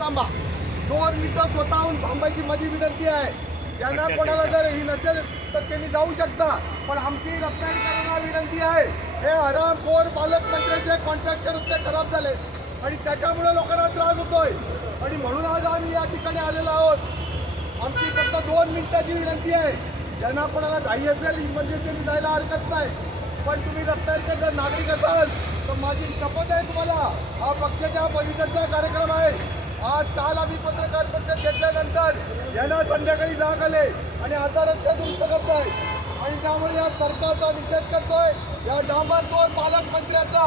थांबा, 2 मिनिटं स्वतःहून थांबायची माझी विनंती आहे। ज्यांना कोणाला जर ही नसेल तर त्यांनी जाऊ शकता, पण आमची रत्नागिरीकरांना विनंती आहे, हे हरामखोर पालकमंत्र्यांचे कॉन्ट्रॅक्टर रस्ते खराब झाले आणि त्याच्यामुळे लोकांना त्रास होतोय आणि म्हणून आज आम्ही या ठिकाणी आलेलो आहोत। आमची फक्त 2 मिनिटाची विनंती आहे। ज्यांना कोणाला घाई असेल इमर्जन्सीने जायला हरकत नाही, पण तुम्ही रत्नागिरीचे जर नागरिक असाल तर माझी शपथ आहे तुम्हाला, हा पक्षाच्या परिषदेचा कार्यक्रम आहे। आज काल आम्ही पत्रकार परिषद घेतल्यानंतर यांना संध्याकाळी जाग आले आणि आता रस्ते दुरुस्त करतोय आणि त्यामुळे या सरकारचा निषेध करतोय, या डांबरखोर पालकमंत्र्याचा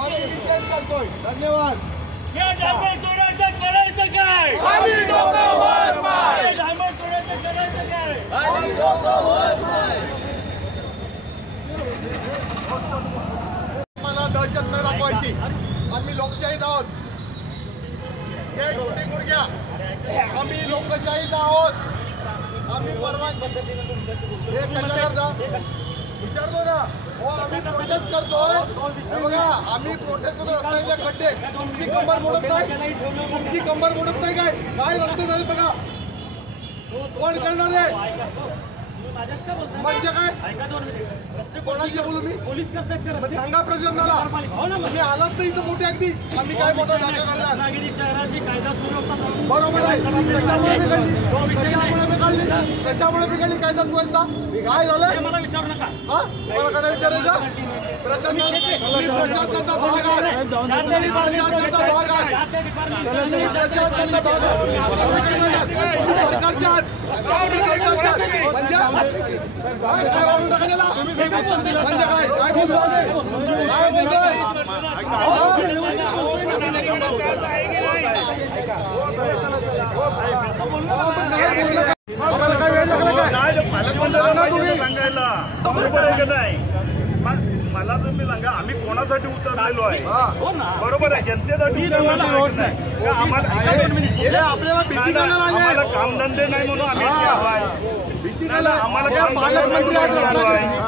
आम्ही निषेध करतोय। धन्यवाद। या डांबरखोराचं करायचं काय? आम्ही डोकं वर पाय। डांबरखोराचं करायचं काय? आम्ही डोकं वर पाय। मला दहशत नाही दाखवायची, आम्ही लोकशाहीत आहोत। हे कुठे गुडघ्या, आम्ही लोकशाहीत आहोत। आम्ही परवानगी हे कशाकरता विचारतो ना, हो आम्ही प्रोटेस्ट करतोय। हे बघा, आम्ही प्रोटेस्ट करतो रस्त्याचे खड्डे, तुमची कंबर मोडत नाही, तुमची कंबर मोडत नाही काय? काय रस्ते झाले बघा, कोण करणार आहे म्हणजे काय? कोणाशी बोलू मी? पोलीस करतात सांगा प्रशासनाला, तुम्ही आलात नाही तर मोठे अगदी आम्ही काय मोठा धागा घालणार? रत्नागिरी शहराची कायदा सुव्यवस्था बरोबर आहे, कशामुळे बिघडली? कशामुळे बिघडली कायदा सुव्यवस्था? काय झालं मला विचारू नका। हा, तुम्हाला काय विचारायचं? प्रशासनाचा भाग आहे, प्रशासनाचा भाग आहे, प्रशासनाचा भाग आहे, सरकारच्या म्हणजे काय वाढून टाकायला म्हणजे काय काय बोलतोय, काय बोलतोय? काय वेळ लागला काय सांगायला बरोबर आहे का नाही? मला तुम्ही सांगा, आम्ही कोणासाठी उतरलेलो आहे? बरोबर आहे, जनतेसाठी उतरलेलो नाही। आपल्याला भीती आम्हाला कामधंदे नाही म्हणून आम्ही आम्हाला पालकमंत्री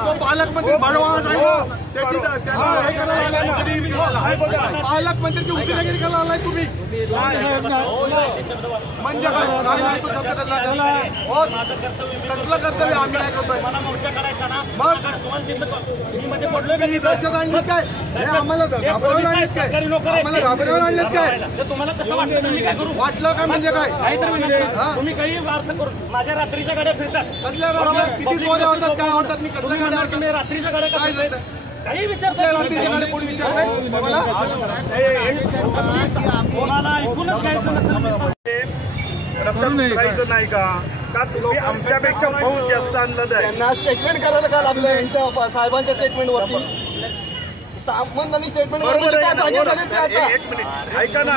तो पालकमंत्री पालकमंत्रीची उशिरागिरी करायला आलाय तुम्ही म्हणजे काय? नाही तो शब्द कसलं कर्तव्य आम्ही नाही करतोय? मग दहशत आणलीत काय? आम्हाला घाबरवून आणलीत काय? आम्हाला घाबरवून आणलीत काय? तुम्हाला कसं वाटतं मी काय करू? वाटलं काय म्हणजे काय? तुम्ही काही अर्थ करू, माझ्या रात्रीच्या गाड्या फिरतात, किती सोन्या होतात, काय होतात? मी कसं करणार? तुम्ही रात्रीच्या गाड्या काय काय जातं? काही विचारताय? रात्रीच्या गाडी कोणी विचारलंय मला? कोणाला ऐकूनच घ्यायचं नसेल उतरायचं नाही का? का तुम्ही आमच्यापेक्षा बहुत जास्त आणलं आहे? त्यांना स्टेटमेंट करायला का लागलं यांच्या साहेबांच्या स्टेटमेंटवरती? सामान्यांनी स्टेटमेंट एक मिनिट ऐका ना,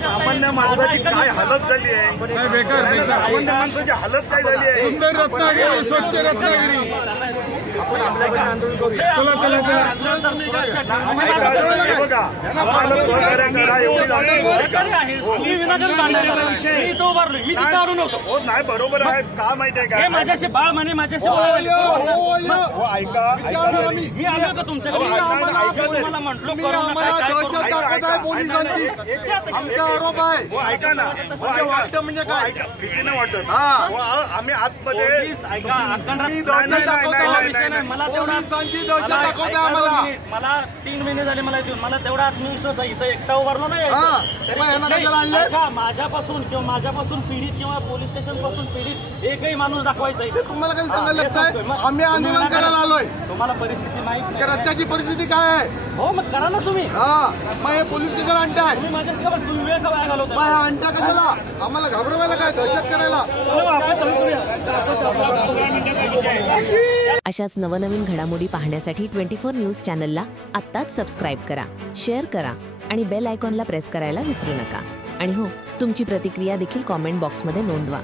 सामान्य माणसाची काय हालत झाली आहे? सामान्य माणसाची हालत काय झाली आहे? सुंदर रत्नागिरी, स्वच्छ रत्नागिरी, आपण आपल्याकडे आंदोलन करूया। बघा, आम्हाला सहकार्य करा एवढी मी विनाकारण बांधलेला विषय, मी इथं उभारलोय, मी तिथं आणू नव्हतो। हो नाही, बरोबर आहे, का माहिती आहे हे का? माझ्याशी बाळ म्हणे, माझ्याशी ऐका मी आलो का तुमच्याकडे? मला म्हटलो दहशत दाखवत आहे पोलिसांची, आमचा आरोप आहे। ऐका ना, वाटतं म्हणजे काय? भीती नाही वाटत? आम्ही आतमध्ये ऐका, मी दहशत दाखवतो, मला पोलिसांची दहशत दाखवत आहे आम्हाला। मला 3 महिने झाले मला येऊन, मला तेवढा आत्मविश्वास आहे, इथं एकटा उभारलो नाही। माझ्यापासून किंवा माझ्यापासून पीडित किंवा पोलीस स्टेशन पासून पीडित एकही माणूस दाखवायचा इथे। तुम्हाला काही सांगायला लागतंय? आम्ही आंदोलन करायला आलोय। तुम्हाला परिस्थिती माहिती आहे, रस्त्याची परिस्थिती काय आहे? हो मग करा ना तुम्ही। मग हे पोलीस स्टेशन आणताय, तुम्ही माझ्याशी तुम्ही वेळ का वाया घालवता? मग हे आणता कशाला? आम्हाला घाबरवायला काय, दहशत करायला? अशाच नवनवीन घडामोडी पाहण्यासाठी 24 न्यूज चॅनलला आत्ताच सबस्क्राईब करा, शेअर करा आणि बेल आयकॉनला प्रेस करायला विसरू नका। आणि हो, तुमची प्रतिक्रिया देखील कॉमेंट बॉक्समध्ये नोंदवा।